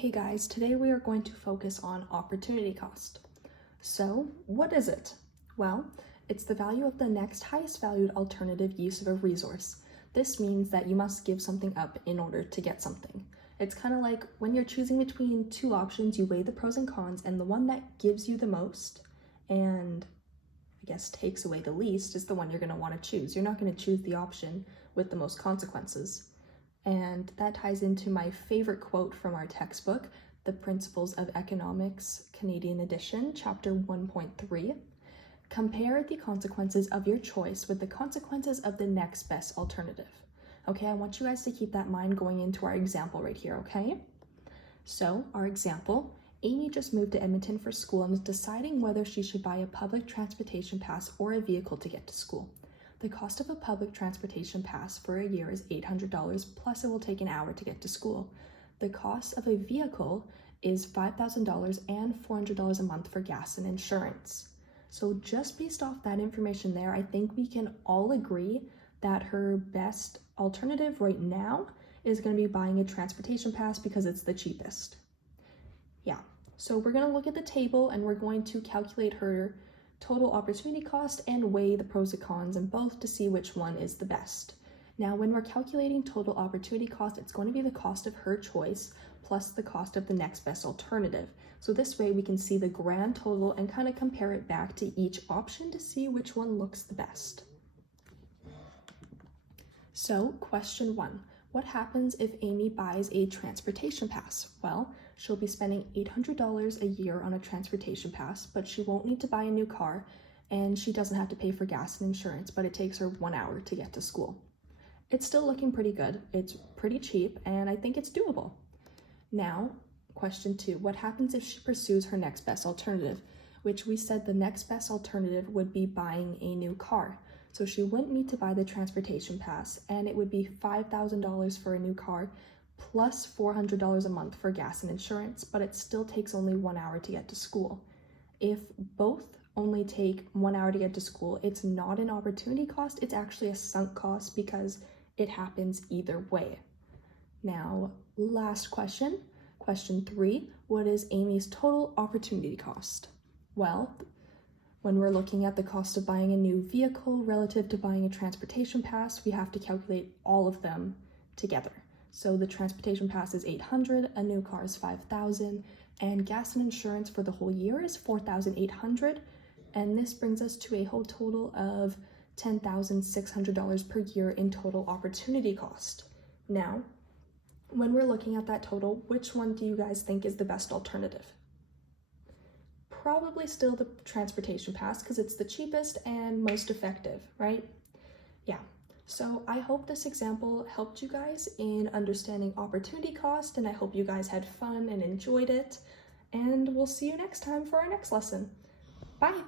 Hey guys, today we are going to focus on opportunity cost. So, what is it? Well, it's the value of the next highest valued alternative use of a resource. This means that you must give something up in order to get something. It's kind of like when you're choosing between two options, you weigh the pros and cons, and the one that gives you the most and I guess takes away the least is the one you're going to want to choose. You're not going to choose the option with the most consequences. And that ties into my favorite quote from our textbook, The Principles of Economics, Canadian edition, chapter 1.3. Compare the consequences of your choice with the consequences of the next best alternative. Okay, I want you guys to keep that in mind going into our example right here, okay? So, our example, Amy just moved to Edmonton for school and is deciding whether she should buy a public transportation pass or a vehicle to get to school. The cost of a public transportation pass for a year is $800, plus it will take an hour to get to school. The cost of a vehicle is $5,000 and $400 a month for gas and insurance. So just based off that information there, I think we can all agree that her best alternative right now is going to be buying a transportation pass because it's the cheapest. Yeah, so we're going to look at the table and we're going to calculate her total opportunity cost and weigh the pros and cons in both to see which one is the best. Now, when we're calculating total opportunity cost, it's going to be the cost of her choice plus the cost of the next best alternative. So this way we can see the grand total and kind of compare it back to each option to see which one looks the best. So, question 1. What happens if Amy buys a transportation pass? Well, she'll be spending $800 a year on a transportation pass, but she won't need to buy a new car, and she doesn't have to pay for gas and insurance, but it takes her 1 hour to get to school. It's still looking pretty good. It's pretty cheap, and I think it's doable. Now, question 2. What happens if she pursues her next best alternative, which we said the next best alternative would be buying a new car. So she wouldn't need to buy the transportation pass, and it would be $5,000 for a new car plus $400 a month for gas and insurance, but it still takes only 1 hour to get to school. If both only take 1 hour to get to school, it's not an opportunity cost, it's actually a sunk cost because it happens either way. Now, last question, question 3, what is Amy's total opportunity cost? Well, when we're looking at the cost of buying a new vehicle relative to buying a transportation pass, we have to calculate all of them together. So the transportation pass is $800, a new car is $5,000, and gas and insurance for the whole year is $4,800, and this brings us to a whole total of $10,600 per year in total opportunity cost. Now, when we're looking at that total, which one do you guys think is the best alternative? Probably still the transportation pass because it's the cheapest and most effective, right? Yeah. So I hope this example helped you guys in understanding opportunity cost, and I hope you guys had fun and enjoyed it. And we'll see you next time for our next lesson. Bye.